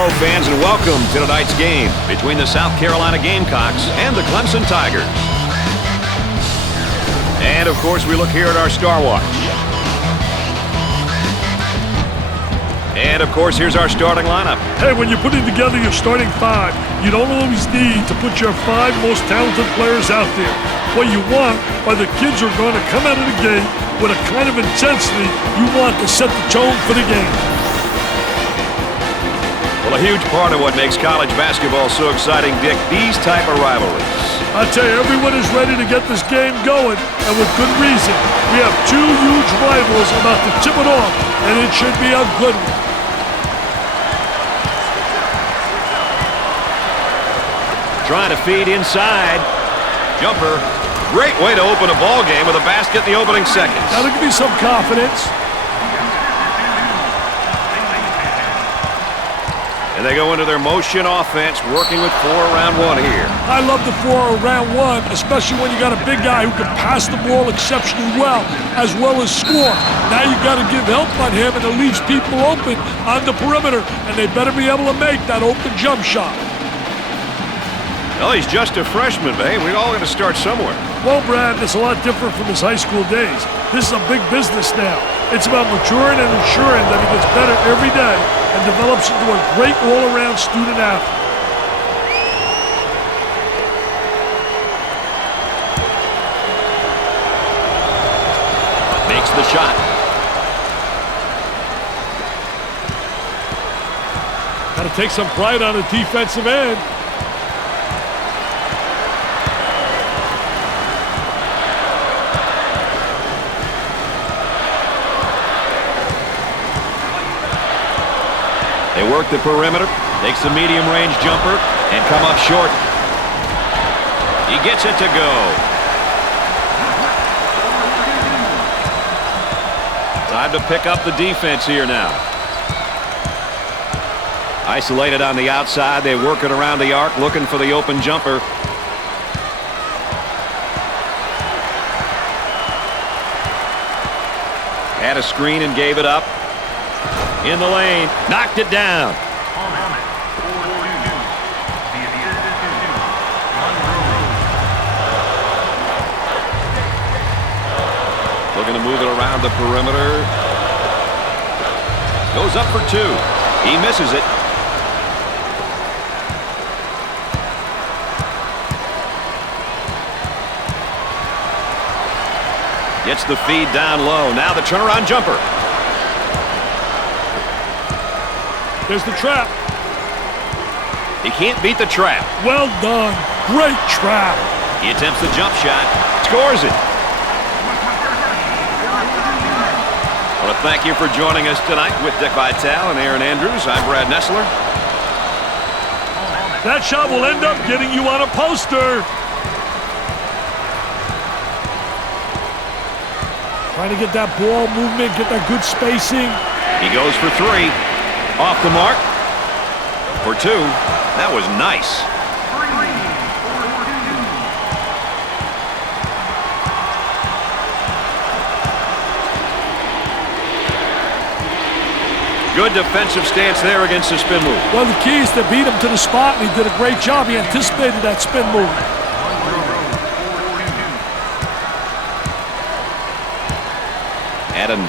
Hello, fans, and welcome to tonight's game between the South Carolina Gamecocks and the Clemson Tigers. And, of course, we look here at our Star Watch. And, of course, here's our starting lineup. Hey, when you're putting together your starting five, you don't always need to put your five most talented players out there. What you want are the kids who are going to come out of the gate with a kind of intensity you want to set the tone for the game. Well, a huge part of what makes college basketball so exciting, Dick, these type of rivalries. I tell you, everyone is ready to get this game going, and with good reason. We have two huge rivals about to tip it off, and it should be a good one. Trying to feed inside. Jumper. Great way to open a ball game with a basket in the opening seconds. That'll give me some confidence. And they go into their motion offense, working with 4 around 1 here. I love the 4 around 1, especially when you got a big guy who can pass the ball exceptionally well as score. Now you got to give help on him, and it leaves people open on the perimeter, and they better be able to make that open jump shot. Well, he's just a freshman, but hey, we're all going to start somewhere. Well, Brad, it's a lot different from his high school days. This is a big business now. It's about maturing and ensuring that he gets better every day and develops into a great all-around student athlete. Makes the shot. Got to take some pride on the defensive end. They work the perimeter, takes the medium-range jumper, and come up short. He gets it to go. Time to pick up the defense here now. Isolated on the outside, they work it around the arc, looking for the open jumper. Had a screen and gave it up. In the lane, knocked it down. Looking to move it around the perimeter. Goes up for 2. He misses it. Gets the feed down low. Now the turnaround jumper. There's the trap. He can't beat the trap. Well done. Great trap. He attempts the jump shot. Scores it. I want to thank you for joining us tonight with Dick Vitale and Aaron Andrews. I'm Brad Nessler. That shot will end up getting you on a poster. Trying to get that ball movement, get that good spacing. He goes for 3. Off the mark for 2. That was nice. Good defensive stance there against the spin move. Well, the key is to beat him to the spot, and he did a great job. He anticipated that spin move. Had a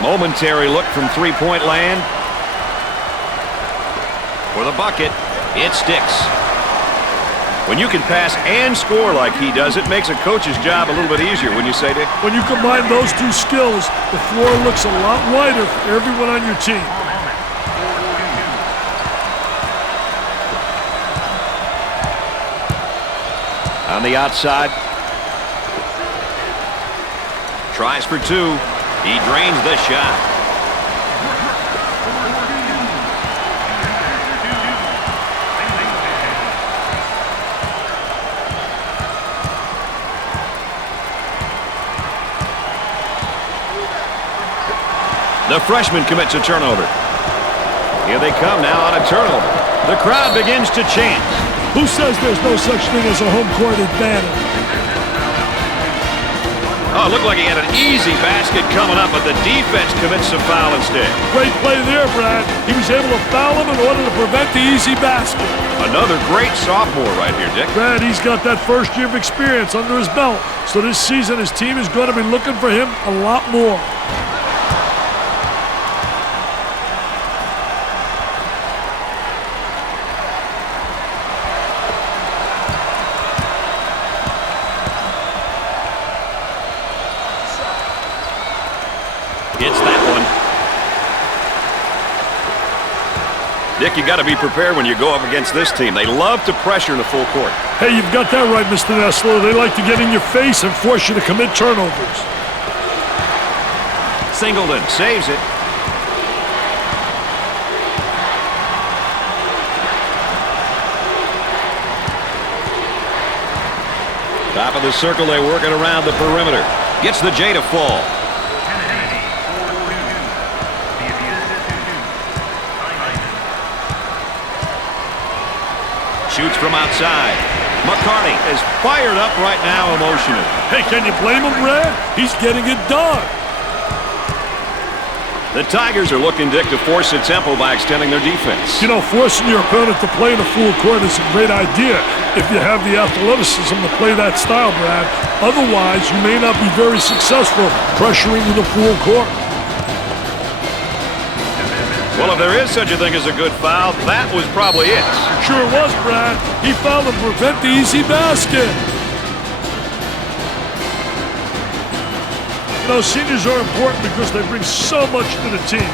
momentary look from three-point land. For the bucket, it sticks. When you can pass and score like he does, it makes a coach's job a little bit easier, wouldn't you say, Dick? When you combine those two skills, the floor looks a lot wider for everyone on your team. On the outside. Tries for 2. He drains the shot. The freshman commits a turnover. Here they come now on a turnover. The crowd begins to chant. Who says there's no such thing as a home court advantage? Oh, it looked like he had an easy basket coming up, but the defense commits some foul instead. Great play there, Brad. He was able to foul him in order to prevent the easy basket. Another great sophomore right here, Dick. Brad, he's got that first year of experience under his belt. So this season, his team is going to be looking for him a lot more. Hits that one. Dick, you got to be prepared when you go up against this team. They love to pressure in the full court. Hey, you've got that right, Mr. Nessler. They like to get in your face and force you to commit turnovers. Singleton saves it. Top of the circle, they work it around the perimeter. Gets the J to fall. Shoots from outside. McCarty is fired up right now emotionally. Hey, can you blame him, Brad? He's getting it done. The Tigers are looking, Dick, to force the tempo by extending their defense. You know, forcing your opponent to play in a full court is a great idea if you have the athleticism to play that style, Brad. Otherwise, you may not be very successful pressuring in the full court. Well, if there is such a thing as a good foul, that was probably it. Sure was, Brad. He fouled to prevent the easy basket. You know, seniors are important because they bring so much to the team.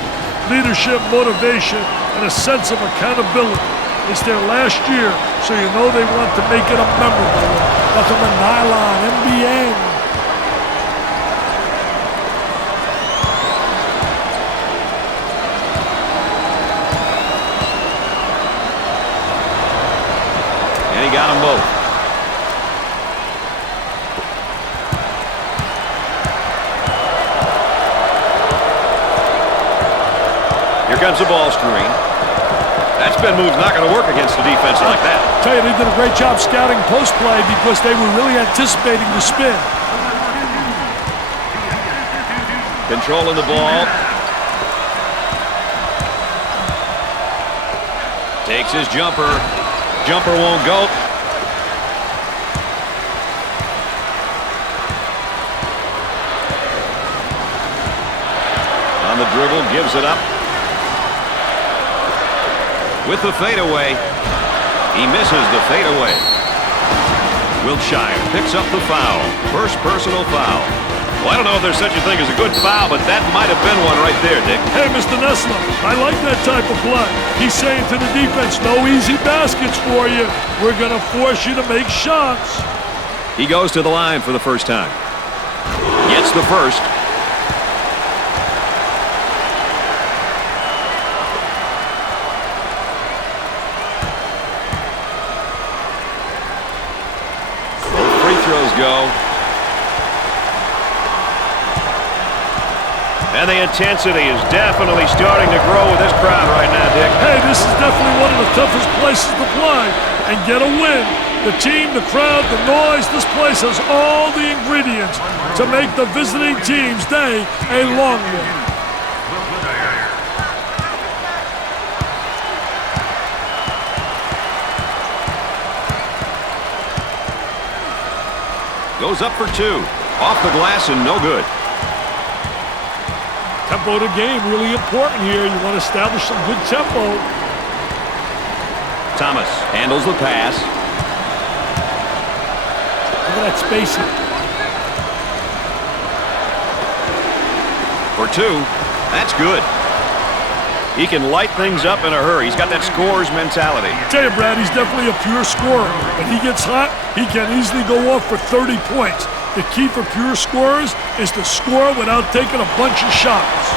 Leadership, motivation, and a sense of accountability. It's their last year, so you know they want to make it a memorable one. Nothing but nylon, NBA. And he got them both. Here comes the ball screen. That spin move's not going to work against a defense like that. I tell you, they did a great job scouting post play because they were really anticipating the spin. Controlling the ball. Takes his jumper. Jumper won't go. On the dribble, gives it up. With the fadeaway. He misses the fadeaway. Wiltshire picks up the foul. First personal foul. Well, I don't know if there's such a thing as a good foul, but that might have been one right there, Dick. Hey, Mr. Nessler, I like that type of play. He's saying to the defense, no easy baskets for you. We're going to force you to make shots. He goes to the line for the first time. Gets the first. Both free throws go. And the intensity is definitely starting to grow with this crowd right now, Dick. Hey, this is definitely one of the toughest places to play and get a win. The team, the crowd, the noise, this place has all the ingredients to make the visiting team's day a long one. Goes up for two. Off the glass and no good. Tempo of the game really important here. You want to establish some good tempo. Thomas handles the pass. Look at that spacing. For two. That's good. He can light things up in a hurry. He's got that scorer's mentality. I tell you, Brad, he's definitely a pure scorer. When he gets hot, he can easily go off for 30 points. The key for pure scorers is to score without taking a bunch of shots.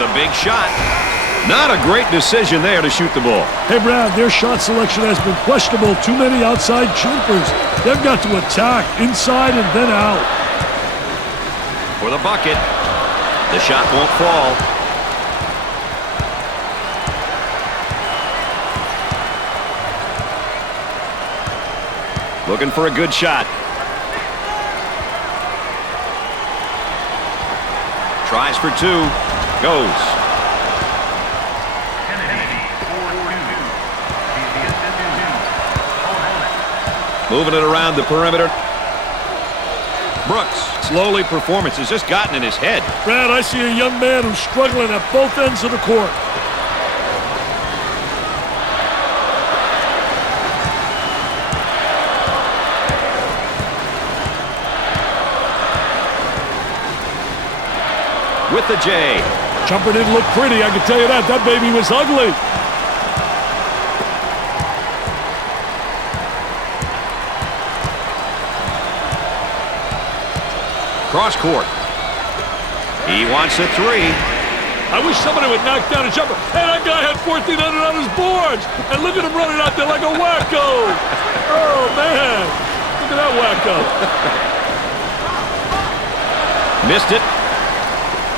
the big shot. Not a great decision there to shoot the ball. Hey, Brad, their shot selection has been questionable. Too many outside jumpers. They've got to attack inside and then out. For the bucket. The shot won't fall. Looking for a good shot. Tries for two. Goes. Moving it around the perimeter. Brooks. Slowly, performance has just gotten in his head. Brad, I see a young man who's struggling at both ends of the court. With the J. Jumper didn't look pretty, I can tell you that. That baby was ugly. Cross court. He wants a three. I wish somebody would knock down a jumper. Hey, that guy had 1,400 on his boards. And look at him running out there like a wacko. Oh, man. Look at that wacko. Missed it.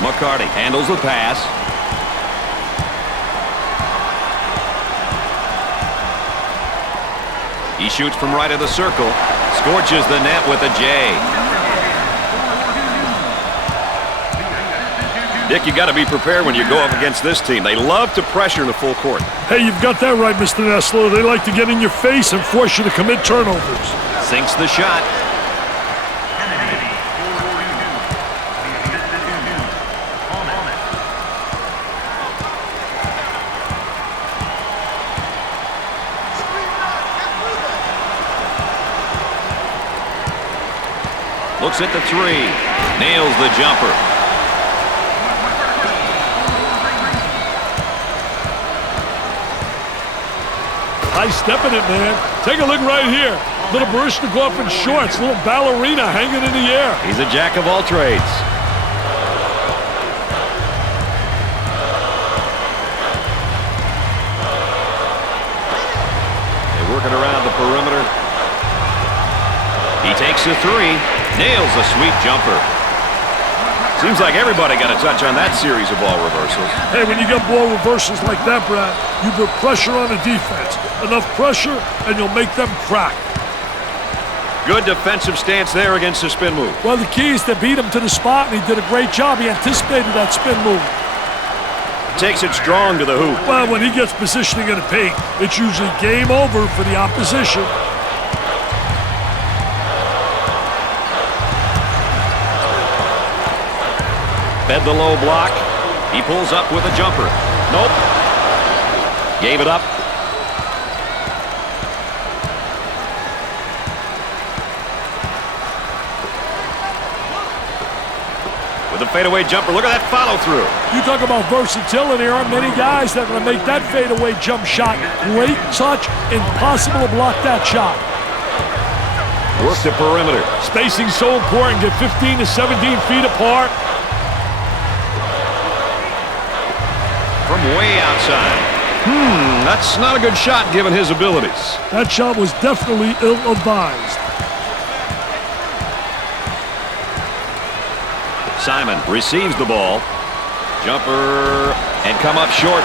McCarty handles the pass. He shoots from right of the circle. Scorches the net with a J. Dick, you got to be prepared when you go up against this team. They love to pressure in the full court. Hey, you've got that right, Mr. Nessler. They like to get in your face and force you to commit turnovers. Sinks the shot. Looks at the three. Nails the jumper. High stepping it, man. Take a look right here. Little Baryshnikov in shorts, little ballerina hanging in the air. He's a jack of all trades. They're working around the perimeter. He takes a three. Nails a sweet jumper. Seems like everybody got a touch on that series of ball reversals. Hey, when you get ball reversals like that, Brad, you put pressure on the defense. Enough pressure, and you'll make them crack. Good defensive stance there against the spin move. Well, the key is to beat him to the spot, and he did a great job. He anticipated that spin move. Takes it strong to the hoop. Well, when he gets positioning in the paint, it's usually game over for the opposition. Fed the low block. He pulls up with a jumper. Nope. Gave it up. With a fadeaway jumper. Look at that follow through. You talk about versatility. There aren't many guys that are going to make that fadeaway jump shot. Great touch. Impossible to block that shot. Work the perimeter. Spacing so important. Get 15 to 17 feet apart. From way outside. That's not a good shot given his abilities. That shot was definitely ill-advised. Simon receives the ball. Jumper and come up short.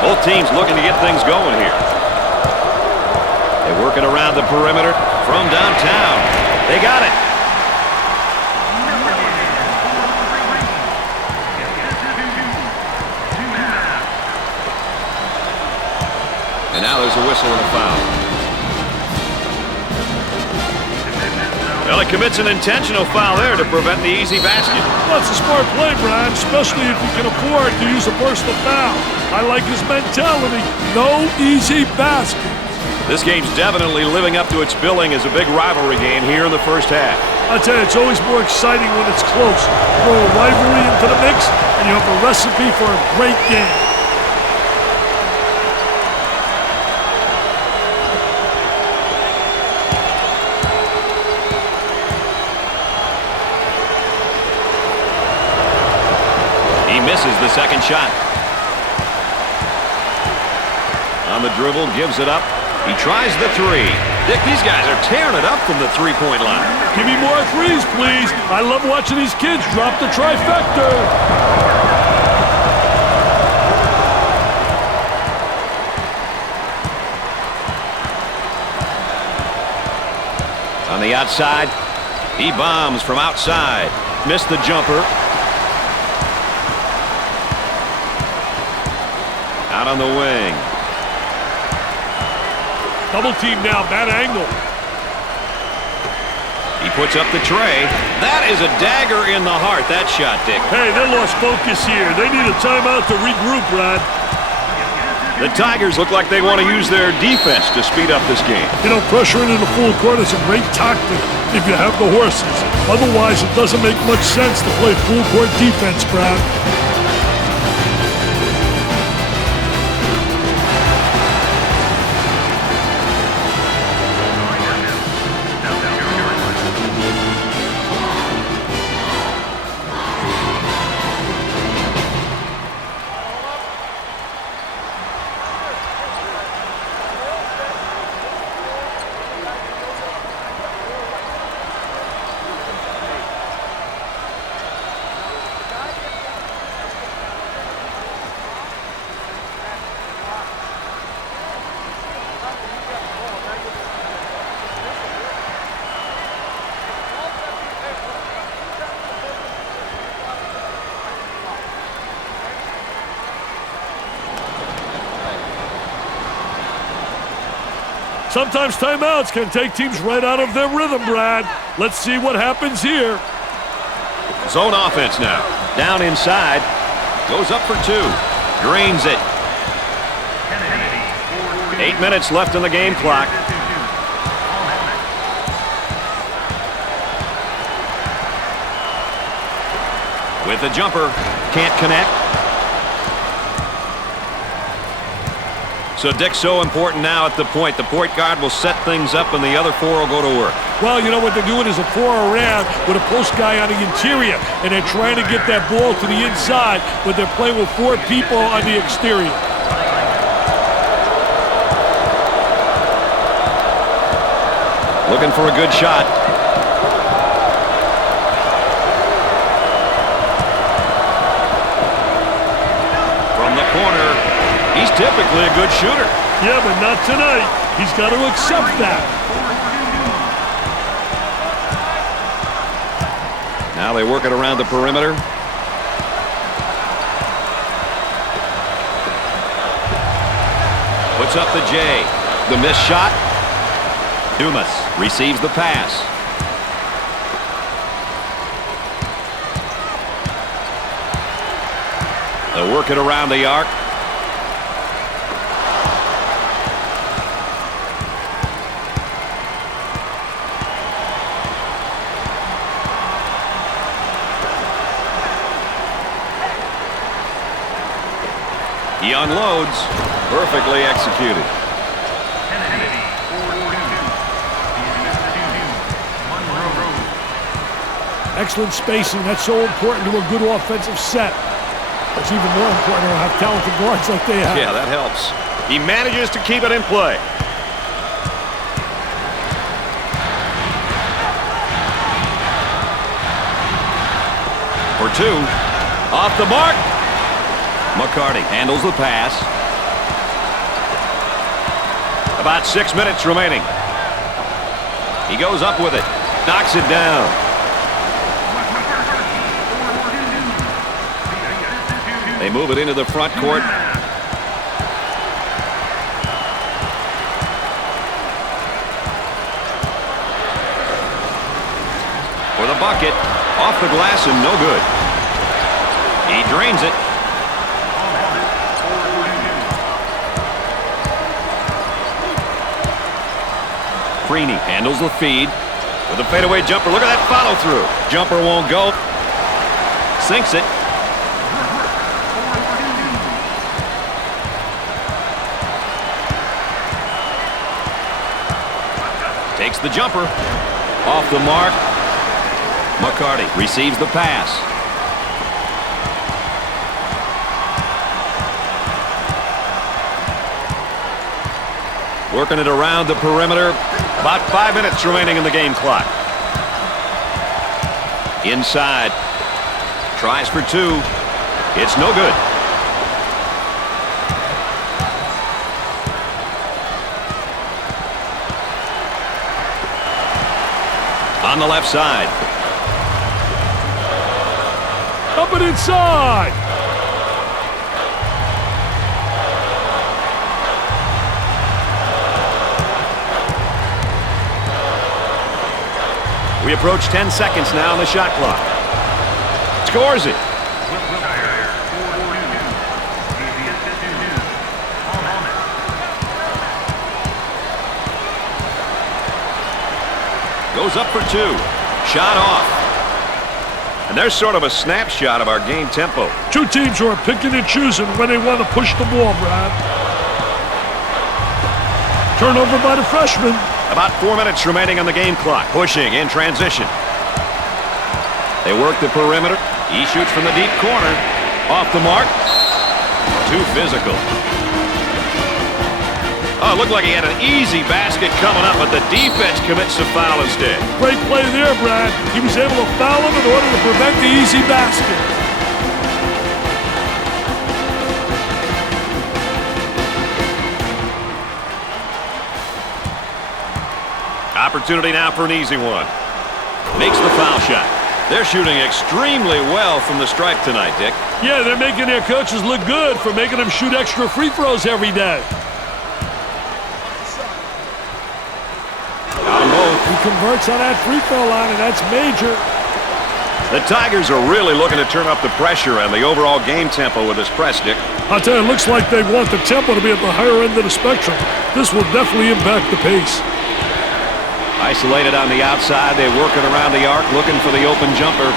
Both teams looking to get things going here. They're working around the perimeter from downtown. They got it. And now there's a whistle and a foul. Well, it commits an intentional foul there to prevent the easy basket. Well, it's a smart play, Brian, especially if you can afford to use a personal foul. I like his mentality. No easy basket. This game's definitely living up to its billing as a big rivalry game here in the first half. I tell you, it's always more exciting when it's close. Throw a rivalry into the mix, and you have a recipe for a great game. misses the second shot. On the dribble, gives it up. He tries the three. Dick, these guys are tearing it up from the three-point line. Give me more threes, please. I love watching these kids drop the trifecta. On the outside, he bombs from outside. Missed the jumper. Out on the wing. Double team now, bad angle. He puts up the tray. That is a dagger in the heart, that shot, Dick. Hey, they lost focus here. They need a timeout to regroup, Brad. The Tigers look like they want to use their defense to speed up this game. You know, pressuring in the full court is a great tactic if you have the horses. Otherwise, it doesn't make much sense to play full court defense, Brad. Sometimes timeouts can take teams right out of their rhythm, Brad. Let's see what happens here. Zone offense now. Down inside. Goes up for two. Drains it. 8 minutes left in the game clock. With a jumper. Can't connect. So, Dick, so important now at the point. The point guard will set things up, and the other four will go to work. Well, you know what they're doing is a four around with a post guy on the interior, and they're trying to get that ball to the inside, but they're playing with four people on the exterior. Looking for a good shot. From the corner. He's typically a good shooter. Yeah, but not tonight. He's got to accept that. Now they work it around the perimeter. Puts up the J. The missed shot. Dumas receives the pass. They'll work it around the arc. He unloads. Perfectly executed. Excellent spacing. That's so important to a good offensive set. It's even more important to have talented guards like they have. Yeah, that helps. He manages to keep it in play. For two. Off the mark. McCarty handles the pass. About 6 minutes remaining. He goes up with it. Knocks it down. They move it into the front court. For the bucket. Off the glass and no good. He drains it. Freeney handles the feed with a fadeaway jumper. Look at that follow through. Jumper won't go. Sinks it. Takes the jumper. Off the mark. McCarty receives the pass. Working it around the perimeter. About 5 minutes remaining in the game clock. Inside. Tries for two. It's no good. On the left side. Up and inside. We approach 10 seconds now on the shot clock. Scores it. Goes up for two. Shot off. And there's sort of a snapshot of our game tempo. Two teams who are picking and choosing when they want to push the ball, Brad. Turnover by the freshman. About 4 minutes remaining on the game clock. Pushing in transition. They work the perimeter. He shoots from the deep corner. Off the mark. Too physical. Oh, it looked like he had an easy basket coming up, but the defense commits a foul instead. Great play there, Brad. He was able to foul him in order to prevent the easy basket. Opportunity now for an easy one. Makes the foul shot. They're shooting extremely well from the stripe tonight, Dick. Yeah, they're making their coaches look good for making them shoot extra free throws every day. He converts on that free throw line, and that's major. The Tigers are really looking to turn up the pressure and the overall game tempo with this press, Dick. I'll tell you, it looks like they want the tempo to be at the higher end of the spectrum. This will definitely impact the pace. Isolated on the outside, they're working around the arc, looking for the open jumper.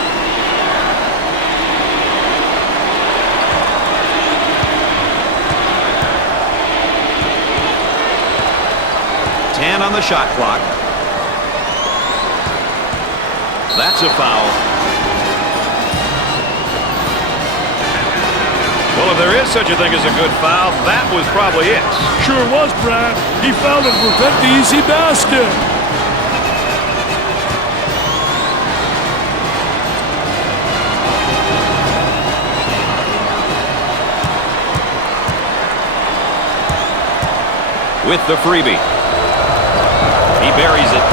On the shot clock. That's a foul. Well, if there is such a thing as a good foul, that was probably it. Sure was, Brad. He fouled to prevent the easy basket. With the freebie. He buries it.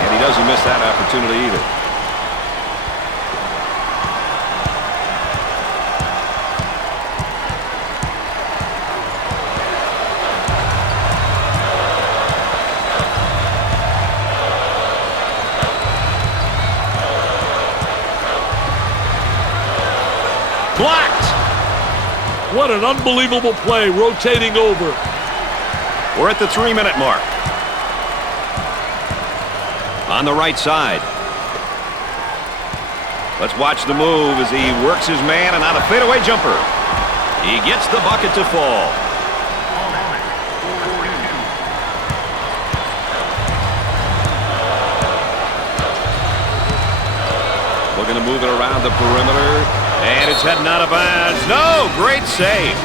And he doesn't miss that opportunity either. Blocked. What an unbelievable play, rotating over. We're at the 3-minute mark. On the right side. Let's watch the move as he works his man, and on a fadeaway jumper. He gets the bucket to fall. Looking to move it around the perimeter. And it's heading out of bounds. No, great save.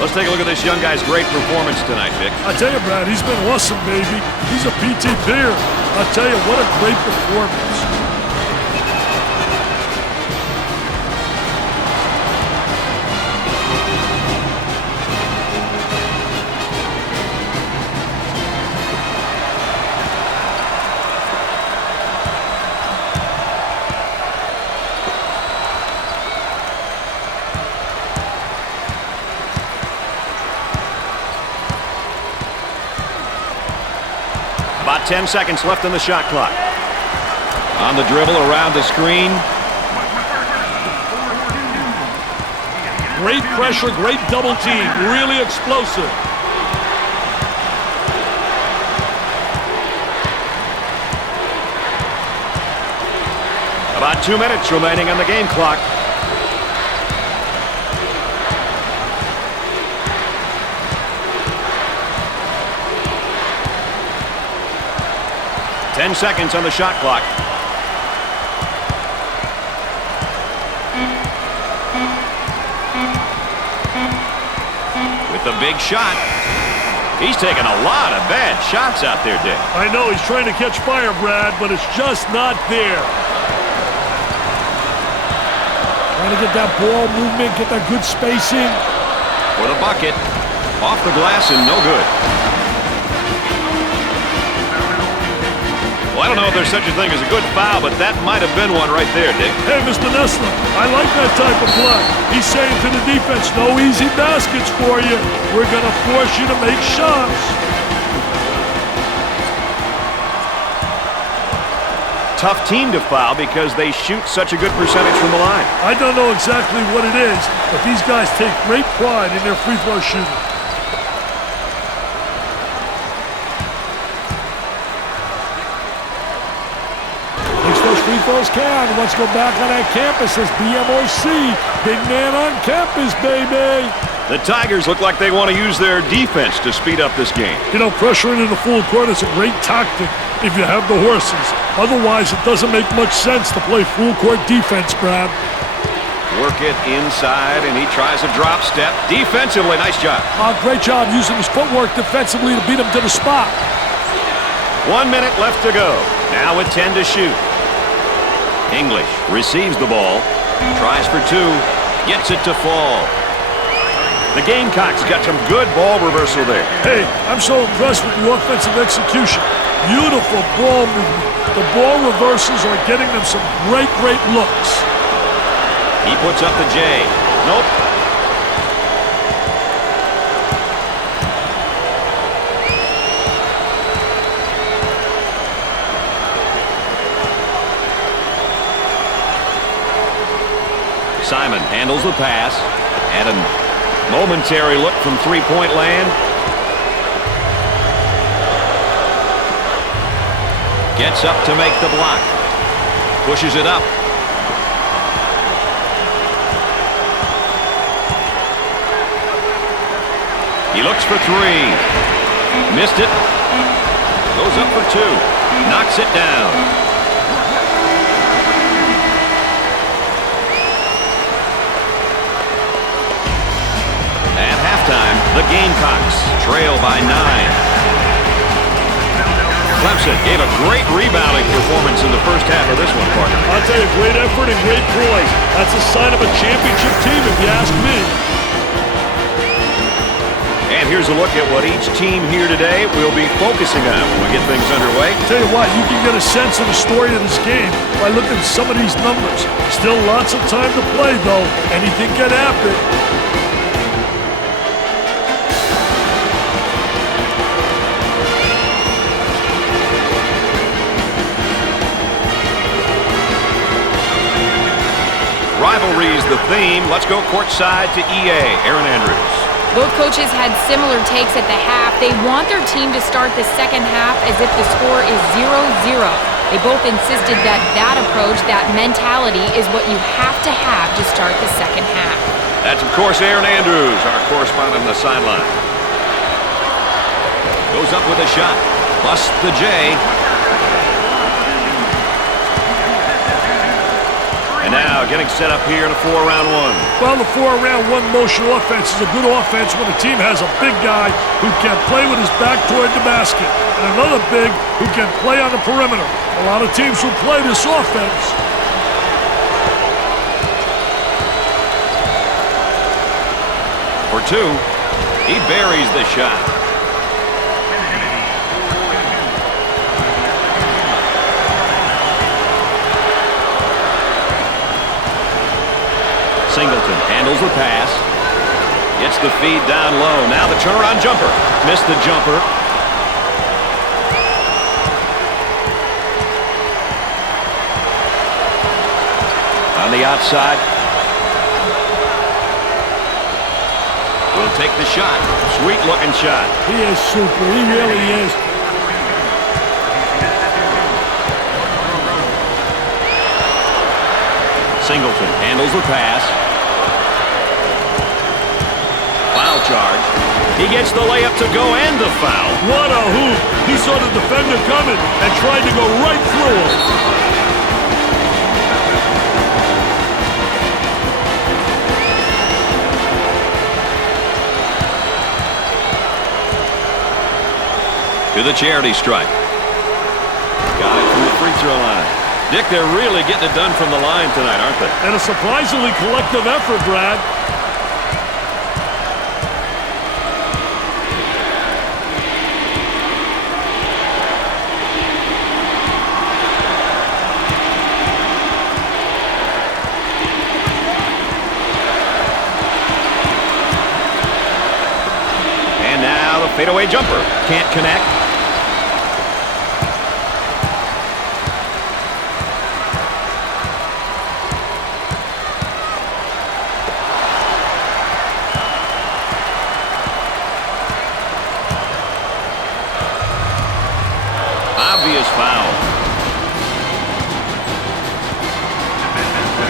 Let's take a look at this young guy's great performance tonight, Vic. I tell you, Brad, he's been awesome, baby. He's a PT player. I tell you, what a great performance. About 10 seconds left on the shot clock. On the dribble around the screen. Great pressure, great double team. Really explosive. About 2 minutes remaining on the game clock. 10 seconds on the shot clock. With the big shot. He's taking a lot of bad shots out there, Dick. I know he's trying to catch fire, Brad, but it's just not there. Trying to get that ball movement, get that good spacing. For the bucket. Off the glass and no good. Well, I don't know if there's such a thing as a good foul, but that might have been one right there, Dick. Hey, Mr. Nessler, I like that type of play. He's saying to the defense, no easy baskets for you. We're going to force you to make shots. Tough team to foul because they shoot such a good percentage from the line. I don't know exactly what it is, but these guys take great pride in their free throw shooting. Free throws count. Let's go back on that campus as BMOC. Big man on campus, baby. The Tigers look like they want to use their defense to speed up this game. You know, pressuring in the full court is a great tactic if you have the horses. Otherwise, it doesn't make much sense to play full court defense, Brad. Work it inside, and he tries a drop step. Defensively, nice job. Great job using his footwork defensively to beat him to the spot. 1 minute left to go. Now with 10 to shoot. English receives the ball, tries for two, gets it to fall. The Gamecocks got some good ball reversal there. Hey, I'm so impressed with the offensive execution. Beautiful ball movement. The ball reversals are getting them some great looks. He puts up the J. Nope. Simon handles the pass, and a momentary look from three-point land. Gets up to make the block. Pushes it up. He looks for three. Missed it. Goes up for two. Knocks it down. The Gamecocks trail by 9. Clemson gave a great rebounding performance in the first half of this one, partner. I'll tell you, great effort and great poise. That's a sign of a championship team, if you ask me. And here's a look at what each team here today will be focusing on when we get things underway. I'll tell you what, you can get a sense of the story of this game by looking at some of these numbers. Still lots of time to play, though. Anything can happen. Rivalry is the theme. Let's go courtside to EA. Aaron Andrews. Both coaches had similar takes at the half. They want their team to start the second half as if the score is 0-0. They both insisted that that approach, that mentality, is what you have to start the second half. That's, of course, Aaron Andrews, our correspondent on the sideline. Goes up with a shot. Busts the J. And now getting set up here in a 4-round one. Well, the 4-round one motion offense is a good offense when the team has a big guy who can play with his back toward the basket and another big who can play on the perimeter. A lot of teams will play this offense. For two, he buries the shot. Singleton handles the pass. Gets the feed down low. Now the turnaround jumper. Missed the jumper. On the outside. Will take the shot. Sweet looking shot. He is super. He really is. Singleton handles the pass. Foul charge. He gets the layup to go and the foul. What a hoop. He saw the defender defender coming and tried to go right through him. To the charity stripe. Got it from the free throw line. Dick, they're really getting it done from the line tonight, aren't they? And a surprisingly collective effort, Brad. And now the fadeaway jumper. Can't connect. Obvious foul.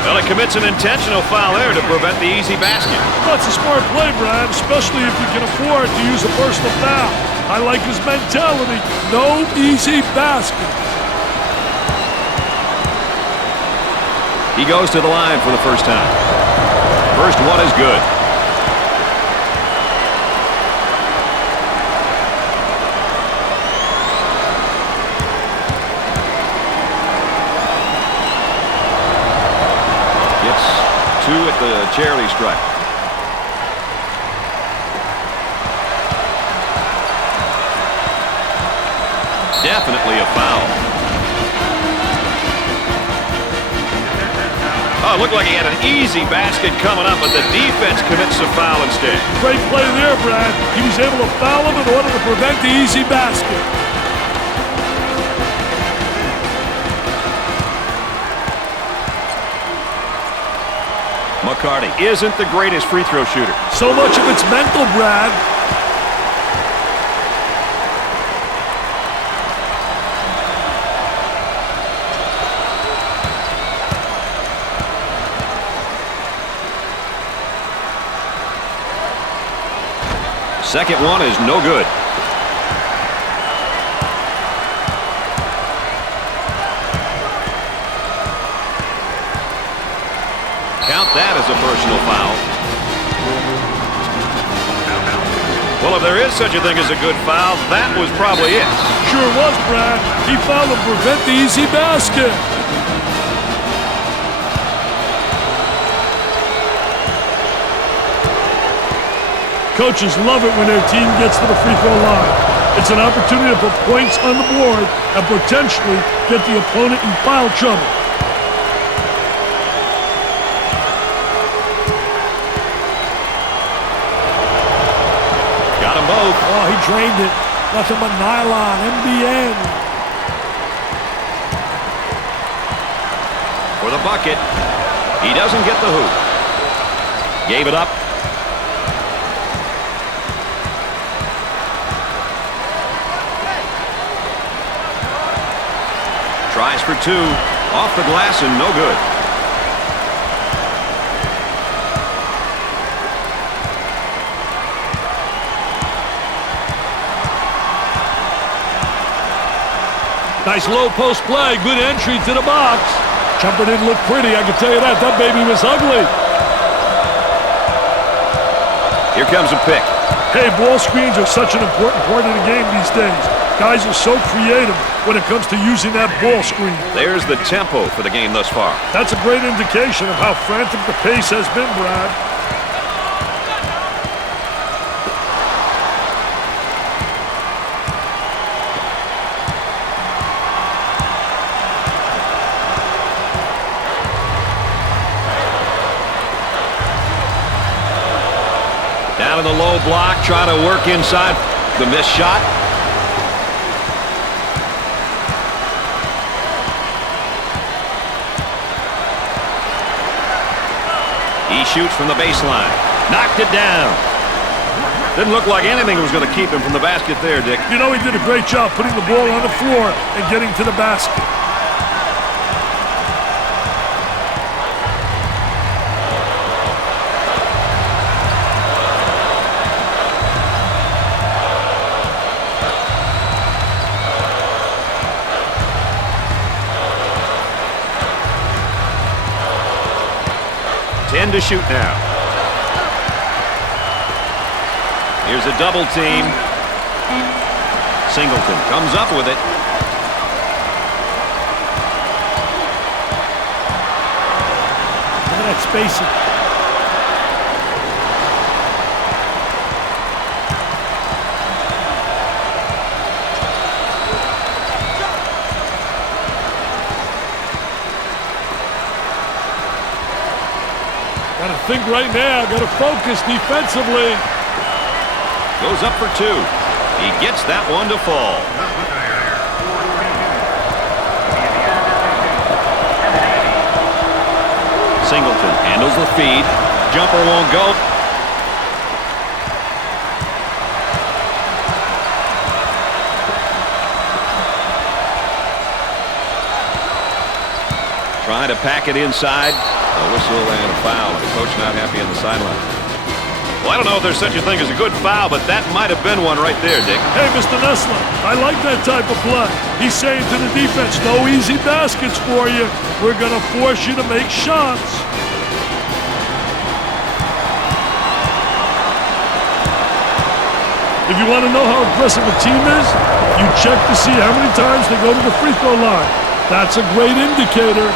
Well, he commits an intentional foul there to prevent the easy basket. Well, it's a smart play, Brad, especially if you can afford to use a personal foul. I like his mentality. No easy basket. He goes to the line for the first time. First one is good. Two at the charity stripe. Definitely a foul. Oh, it looked like he had an easy basket coming up, but the defense commits a foul instead. Great play there, Brad. He was able to foul him in order to prevent the easy basket. McCarty isn't the greatest free throw shooter. So much of it's mental, Brad. Second one is no good. Count that as a personal foul. Well, if there is such a thing as a good foul, that was probably it. Sure was, Brad. He fouled to prevent the easy basket. Coaches love it when their team gets to the free throw line. It's an opportunity to put points on the board and potentially get the opponent in foul trouble. Got them both. Oh, he drained it. Nothing but nylon, MBN. For the bucket. He doesn't get the hoop. Gave it up. Tries for two. Off the glass and no good. Nice low post play. Good entry to the box. Jumper didn't look pretty, I can tell you that. That baby was ugly. Here comes a pick. Hey, ball screens are such an important part of the game these days. Guys are so creative when it comes to using that ball screen. There's the tempo for the game thus far. That's a great indication of how frantic the pace has been, Brad. Down in the low block, trying to work inside the missed shot. He shoots from the baseline. Knocked it down. Didn't look like anything was going to keep him from the basket there, Dick. You know, he did a great job putting the ball on the floor and getting to the basket. 10 to shoot now. Here's a double team. Singleton comes up with it. Look at that spacing. Got to think right now. Got to focus defensively. Goes up for 2. He gets that one to fall. Singleton handles the feed. Jumper won't go. Trying to pack it inside. A whistle and a foul. The coach not happy on the sideline. Well, I don't know if there's such a thing as a good foul, but that might have been one right there, Dick. Hey, Mr. Nessler, I like that type of play. He's saying to the defense, no easy baskets for you. We're going to force you to make shots. If you want to know how aggressive a team is, you check to see how many times they go to the free throw line. That's a great indicator.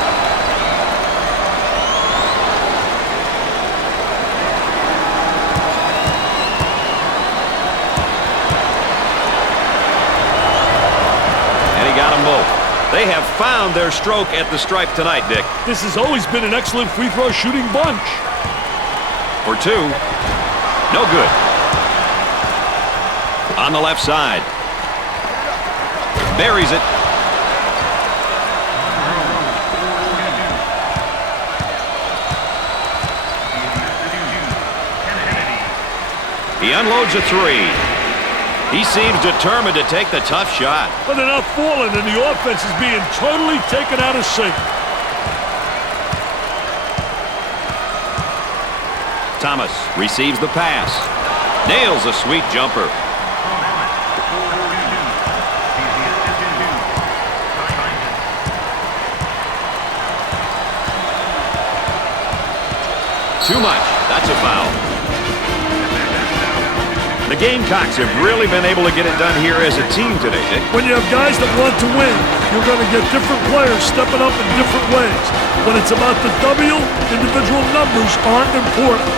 They have found their stroke at the stripe tonight, Dick. This has always been an excellent free throw shooting bunch. For 2. No good. On the left side. Buries it. He unloads a 3. He seems determined to take the tough shot. But they're not falling, and the offense is being totally taken out of sync. Thomas receives the pass. Nails a sweet jumper. Too much. That's a foul. The Gamecocks have really been able to get it done here as a team today, Dick. When you have guys that want to win, you're going to get different players stepping up in different ways. When it's about the W, individual numbers aren't important.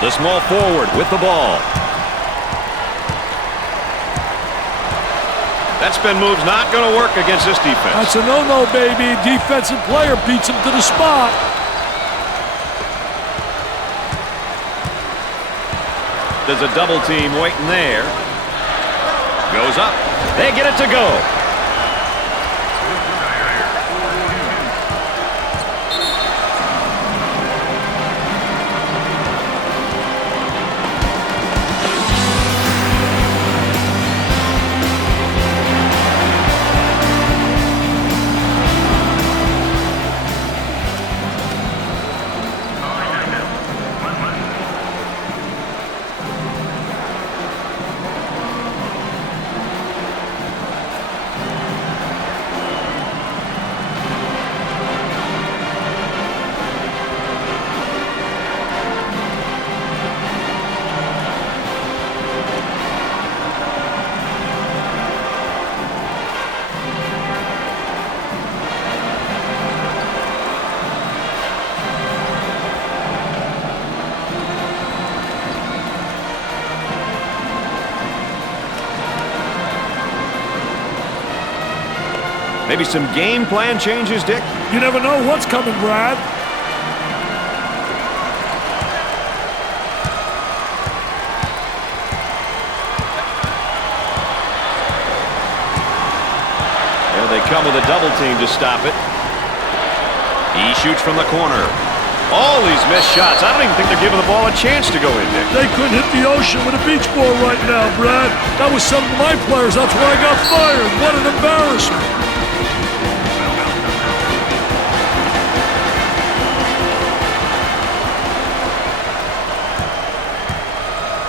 The small forward with the ball. That spin move's not going to work against this defense. That's a no-no, baby. Defensive player beats him to the spot. There's a double team waiting there. Goes up. They get it to go. Maybe some game plan changes, Dick? You never know what's coming, Brad. There they come with a double team to stop it. He shoots from the corner. All these missed shots. I don't even think they're giving the ball a chance to go in, Dick. They couldn't hit the ocean with a beach ball right now, Brad. That was some of my players. That's why I got fired. What an embarrassment.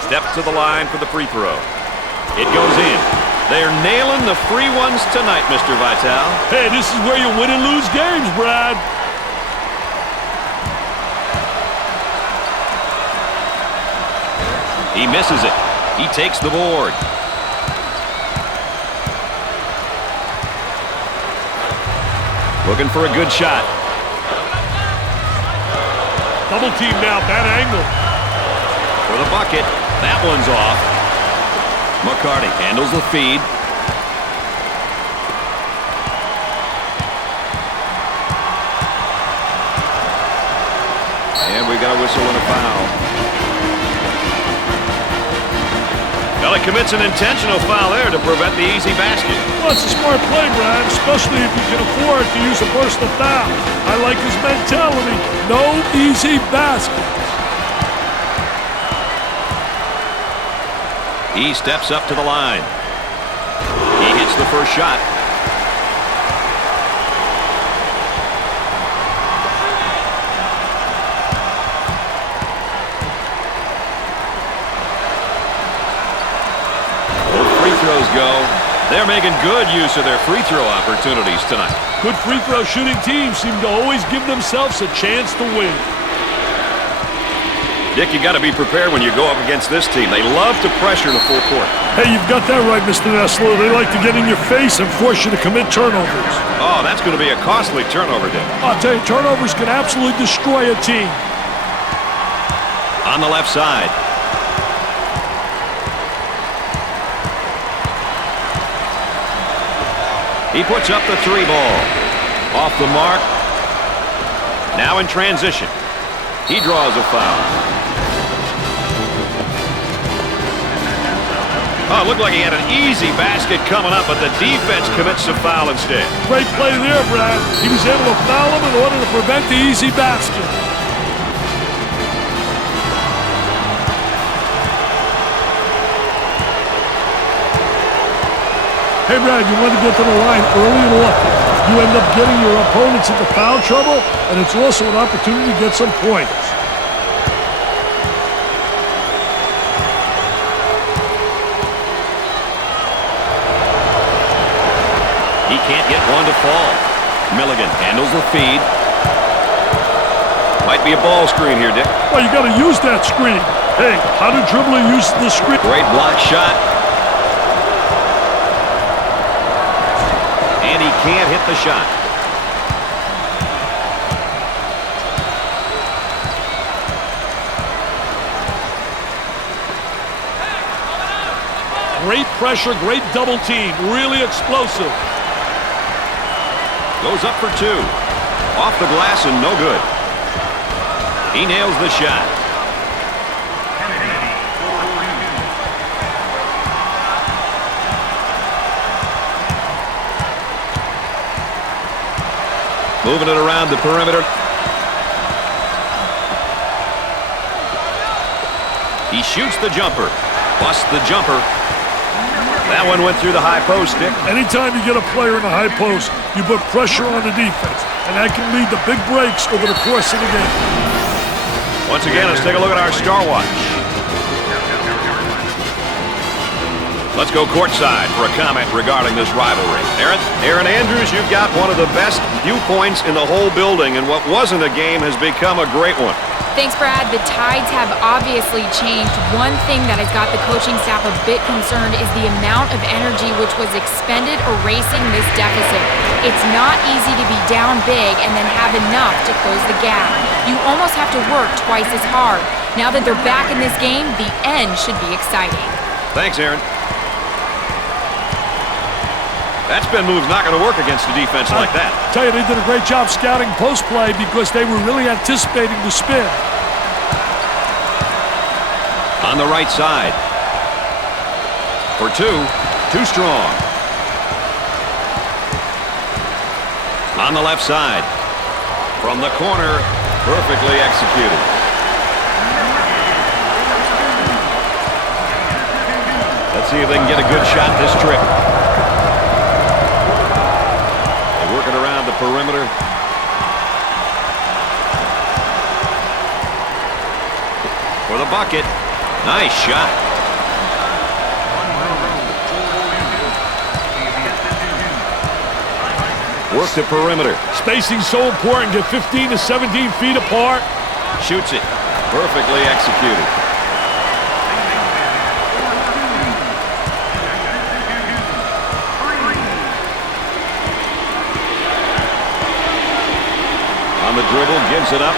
Step to the line for the free throw. It goes in. They're nailing the free ones tonight, Mr. Vitale. Hey, this is where you win and lose games, Brad. He misses it. He takes the board. Looking for a good shot. Double team now, bad angle. For the bucket. That one's off. McCarty handles the feed. And we got a whistle and a foul. Well, he commits an intentional foul there to prevent the easy basket. Well, it's a smart play, Brad, especially if you can afford to use a personal foul. I like his mentality. No easy basket. He steps up to the line. He hits the first shot. Throws go. They're making good use of their free throw opportunities tonight. Good free throw shooting teams seem to always give themselves a chance to win. Dick, you got to be prepared when you go up against this team. They love to pressure the full court. Hey, you've got that right, Mr. Nessler. They like to get in your face and force you to commit turnovers. Oh, that's going to be a costly turnover, Dick. I'll tell you, turnovers can absolutely destroy a team. On the left side. He puts up the three ball. Off the mark. Now in transition. He draws a foul. Oh, it looked like he had an easy basket coming up, but the defense commits a foul instead. Great play there, Brad. He was able to foul him in order to prevent the easy basket. Hey, Brad, you want to get to the line early and often. You end up getting your opponents into foul trouble, and it's also an opportunity to get some points. He can't get one to fall. Milligan handles the feed. Might be a ball screen here, Dick. Well, you got to use that screen. Hey, how do dribbler use the screen? Great block shot. And he can't hit the shot. Great pressure, great double team. Really explosive. Goes up for two. Off the glass and no good. He nails the shot. Moving it around the perimeter. He shoots the jumper. Busts the jumper. That one went through the high post, Dick. Anytime you get a player in the high post, you put pressure on the defense, and that can lead to big breaks over the course of the game. Once again, let's take a look at our star watch. Let's go courtside for a comment regarding this rivalry. Aaron Andrews, you've got one of the best viewpoints in the whole building, and what wasn't a game has become a great one. Thanks, Brad. The Tides have obviously changed. One thing that has got the coaching staff a bit concerned is the amount of energy which was expended erasing this deficit. It's not easy to be down big and then have enough to close the gap. You almost have to work twice as hard. Now that they're back in this game, the end should be exciting. Thanks, Aaron. That spin move's not going to work against a defense like that. I tell you, they did a great job scouting post play because they were really anticipating the spin. On the right side. For two. Too strong. On the left side. From the corner. Perfectly executed. Let's see if they can get a good shot this trip. They work it around the perimeter. For the bucket. Nice shot. Work the perimeter. Spacing's so important. Get 15 to 17 feet apart. Shoots it. Perfectly executed. On the dribble, gives it up.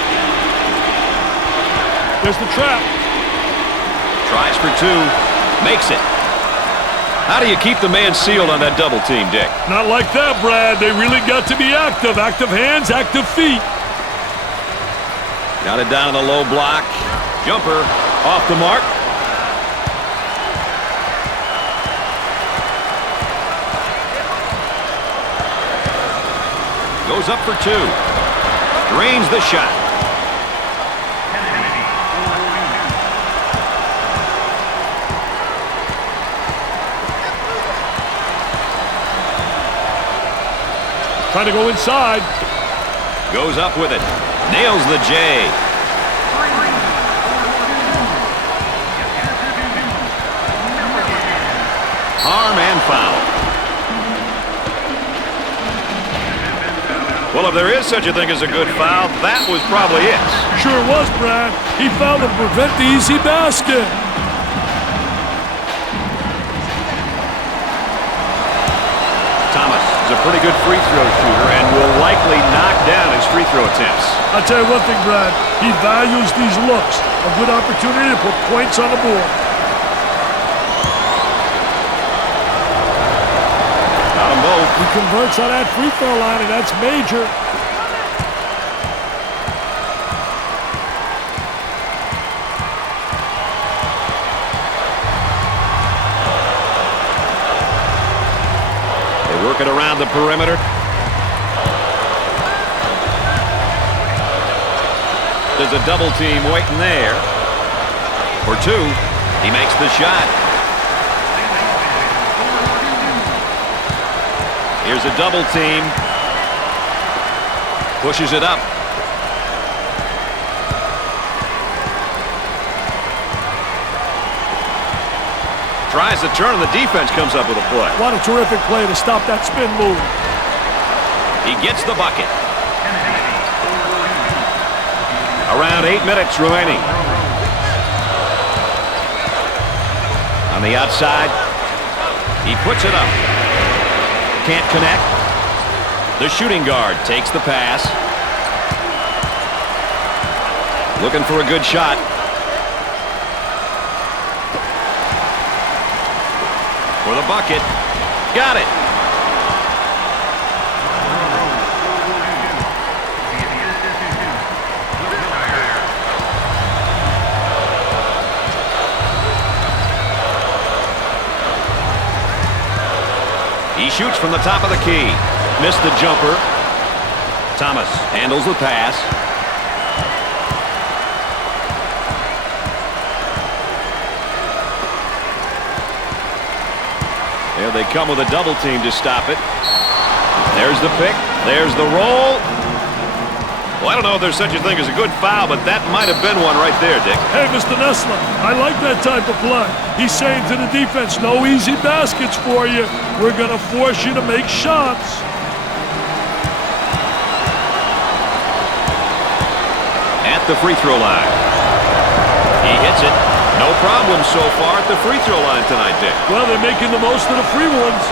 There's the trap. Tries for two. Makes it. How do you keep the man sealed on that double team, Dick? Not like that, Brad. They really got to be active. Active hands, active feet. Got it down in the low block. Jumper off the mark. Goes up for two. Drains the shot. Trying to go inside. Goes up with it. Nails the J. Harm and foul. Well, if there is such a thing as a good foul, that was probably it. Sure was, Brad. He fouled to prevent the easy basket. Thomas is a pretty good free throw shooter and will likely knock down his free throw attempts. I'll tell you one thing, Brad. He values these looks. A good opportunity to put points on the board. Got them both. He converts on that free throw line, and that's major. Working around the perimeter. There's a double team waiting there. For two. He makes the shot. Here's a double team. Pushes it up. Tries to turn, and the defense comes up with a play. What a terrific play to stop that spin move. He gets the bucket. Around 8 minutes remaining. On the outside, he puts it up. Can't connect. The shooting guard takes the pass. Looking for a good shot. For the bucket. Got it. He shoots from the top of the key. Missed the jumper. Thomas handles the pass. There they come with a double team to stop it. There's the pick. There's the roll. Well, I don't know if there's such a thing as a good foul, but that might have been one right there, Dick. Hey, Mr. Nessler, I like that type of play. He's saying to the defense, no easy baskets for you. We're going to force you to make shots. At the free throw line. He hits it. No problem so far at the free throw line tonight, Dick. Well, they're making the most of the free ones.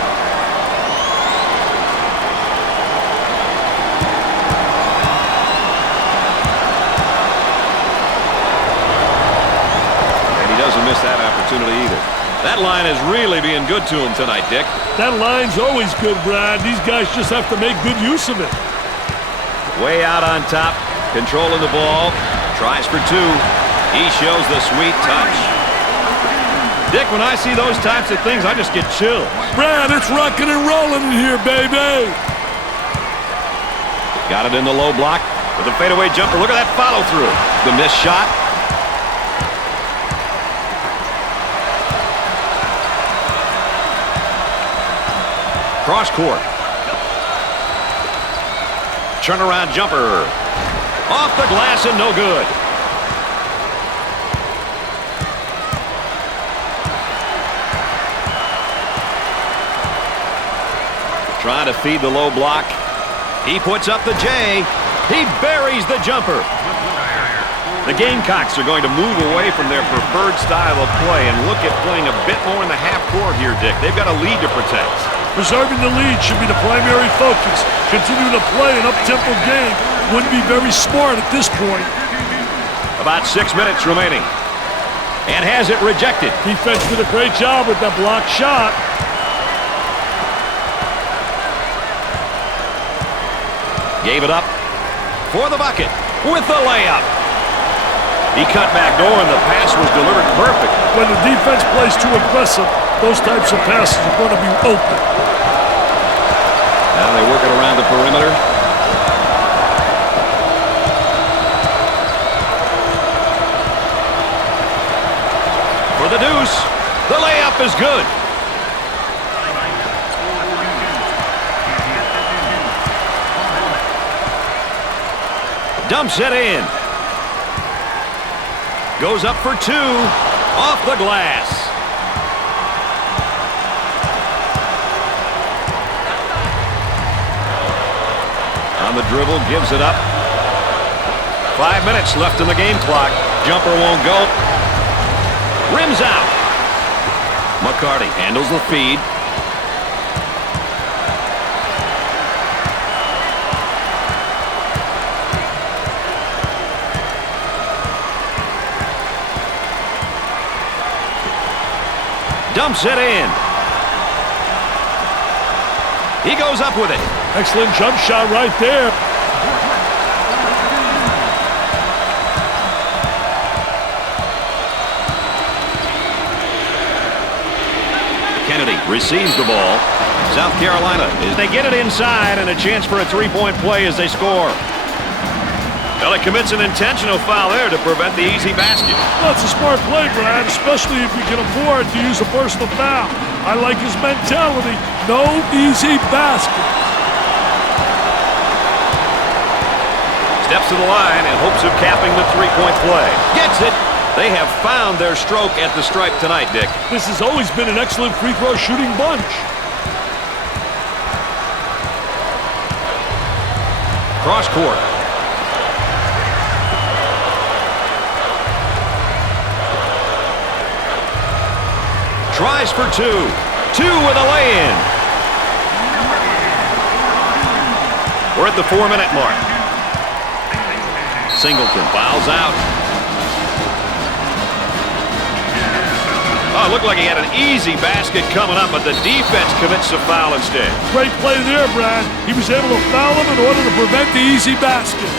And he doesn't miss that opportunity either. That line is really being good to him tonight, Dick. That line's always good, Brad. These guys just have to make good use of it. Way out on top. Controlling the ball. Tries for two. He shows the sweet touch. Dick, when I see those types of things, I just get chills. Brad, it's rocking and rolling in here, baby. Got it in the low block with a fadeaway jumper. Look at that follow through. The missed shot. Cross court. Turnaround jumper. Off the glass and no good. Trying to feed the low block. He puts up the J. He buries the jumper. The Gamecocks are going to move away from their preferred style of play and look at playing a bit more in the half court here, Dick. They've got a lead to protect. Preserving the lead should be the primary focus. Continuing to play an up-tempo game wouldn't be very smart at this point. About 6 minutes remaining. And has it rejected. Defense did a great job with that block shot. Gave it up for the bucket with the layup. He cut back door and the pass was delivered perfect. When the defense plays too aggressive, those types of passes are going to be open. Now they work it around the perimeter. For the deuce. The layup is good. Dumps it in. Goes up for two. Off the glass. On the dribble, gives it up. 5 minutes left in the game clock. Jumper won't go. Rims out. McCarty handles the feed. Dumps it in. He goes up with it. Excellent jump shot right there. Kennedy receives the ball. South Carolina, they get it inside and a chance for a three-point play as they score. Well, he commits an intentional foul there to prevent the easy basket. Well, it's a smart play, Brad, especially if you can afford to use a personal foul. I like his mentality. No easy basket. Steps to the line and hopes of capping the three-point play. Gets it. They have found their stroke at the stripe tonight, Dick. This has always been an excellent free throw shooting bunch. Cross court. Tries for two. Two with a lay-in. We're at the 4-minute mark. Singleton fouls out. Oh, it looked like he had an easy basket coming up, but the defense commits a foul instead. Great play there, Brad. He was able to foul him in order to prevent the easy basket.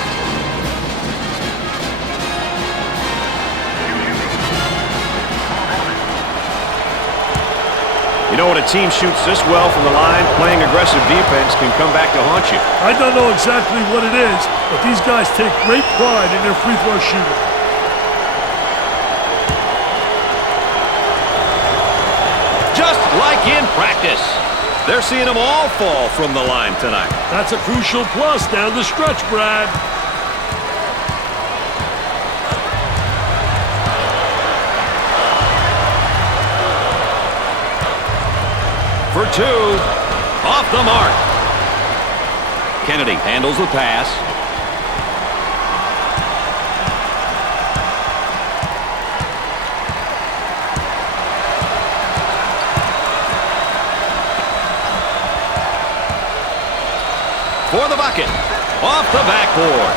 You know, when a team shoots this well from the line, playing aggressive defense can come back to haunt you. I don't know exactly what it is, but these guys take great pride in their free throw shooting. Just like in practice. They're seeing them all fall from the line tonight. That's a crucial plus down the stretch, Brad. For two, off the mark. Kennedy handles the pass. For the bucket, off the backboard.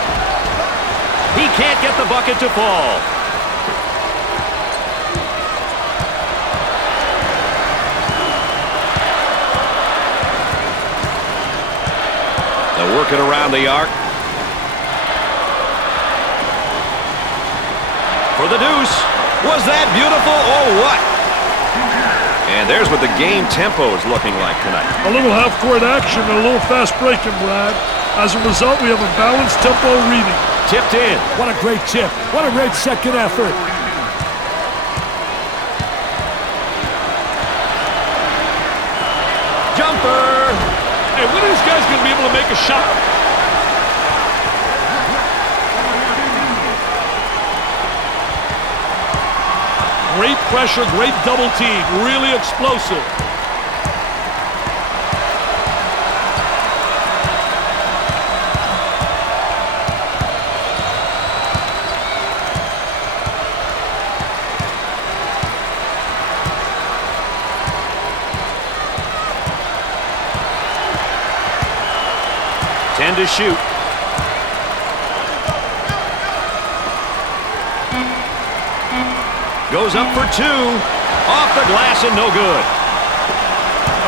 He can't get the bucket to fall. They'll work it around the arc. For the deuce. Was that beautiful or what? And there's what the game tempo is looking like tonight. A little half-court action and a little fast breaking, Brad. As a result, we have a balanced tempo reading. Tipped in. What a great tip. What a great second effort. Jumper. Hey, when are these guys going to be able to make a shot? Great pressure, great double team, really explosive. 10 to shoot. Goes up for 2. Off the glass and no good.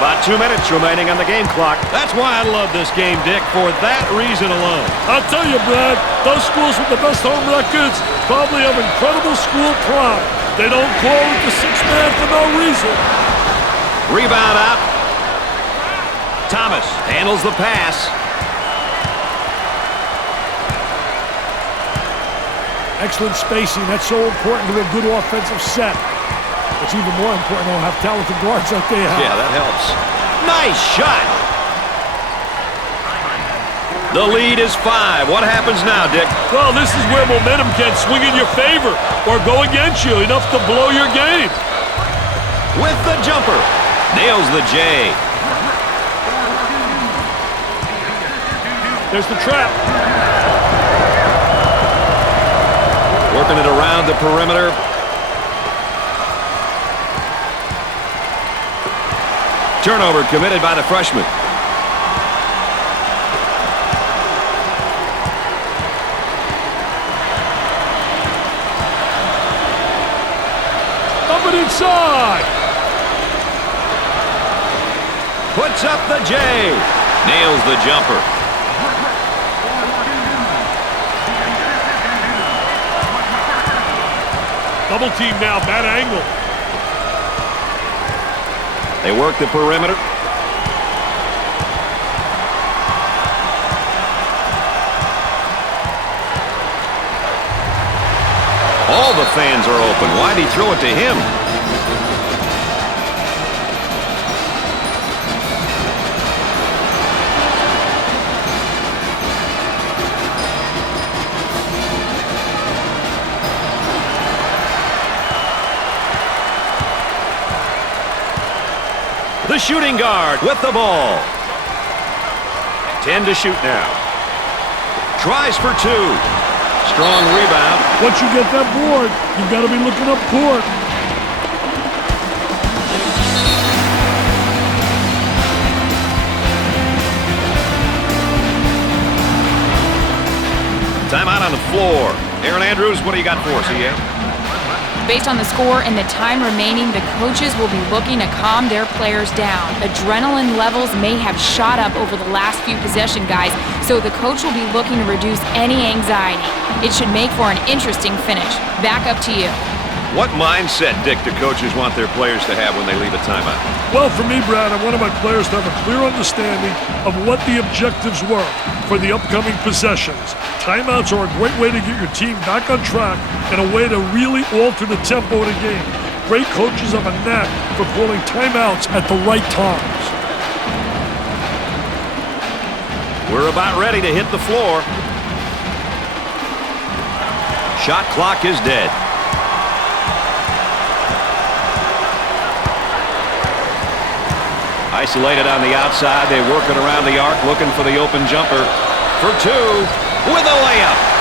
About 2 minutes remaining on the game clock. That's why I love this game, Dick, for that reason alone. I'll tell you, Brad, those schools with the best home records probably have incredible school pride. They don't call it the sixth man for no reason. Rebound out. Thomas handles the pass. Excellent spacing. That's so important to a good offensive set. It's even more important to have talented guards like they have. Yeah, that helps. Nice shot. The lead is 5. What happens now, Dick? Well, this is where momentum can swing in your favor or go against you, enough to blow your game. With the jumper. Nails the J. There's the trap. Working it around the perimeter. Turnover committed by the freshman. Up and inside. Puts up the J. Nails the jumper. Double team now, bad angle. They work the perimeter. All the fans are open. Why'd he throw it to him? The shooting guard with the ball. 10 to shoot now. Tries for 2. Strong rebound. Once you get that board, you've got to be looking up court. Timeout on the floor. Aaron Andrews, what do you got for us, EA? Based on the score and the time remaining, the coaches will be looking to calm their players down. Adrenaline levels may have shot up over the last few possession, guys, so the coach will be looking to reduce any anxiety. It should make for an interesting finish. Back up to you. What mindset, Dick, do coaches want their players to have when they leave a timeout? Well, for me, Brad, I wanted my players to have a clear understanding of what the objectives were for the upcoming possessions. Timeouts are a great way to get your team back on track and a way to really alter the tempo of the game. Great coaches have a knack for calling timeouts at the right times. We're about ready to hit the floor. Shot clock is dead. Isolated on the outside. They work it around the arc, looking for the open jumper. For 2, with a layup.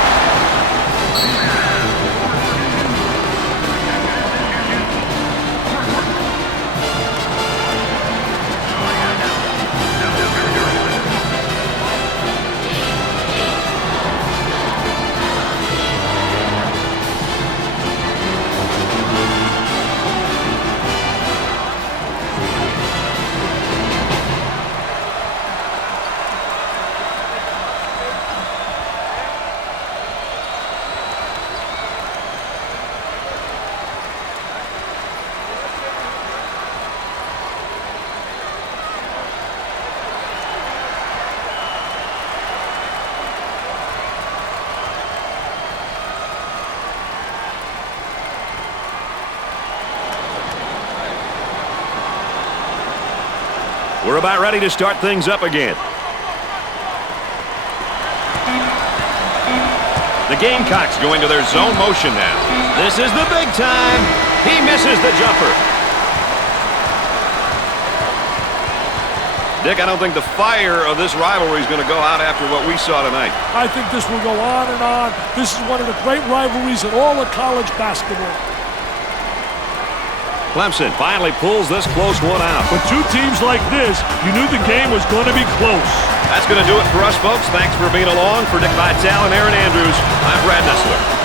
We're about ready to start things up again. The Gamecocks going to their zone motion now. This is the big time. He misses the jumper. Dick, I don't think the fire of this rivalry is going to go out after what we saw tonight. I think this will go on and on. This is one of the great rivalries in all of college basketball. Clemson finally pulls this close one out. With two teams like this, you knew the game was going to be close. That's going to do it for us, folks. Thanks for being along. For Nick Vitale and Aaron Andrews, I'm Brad Nessler.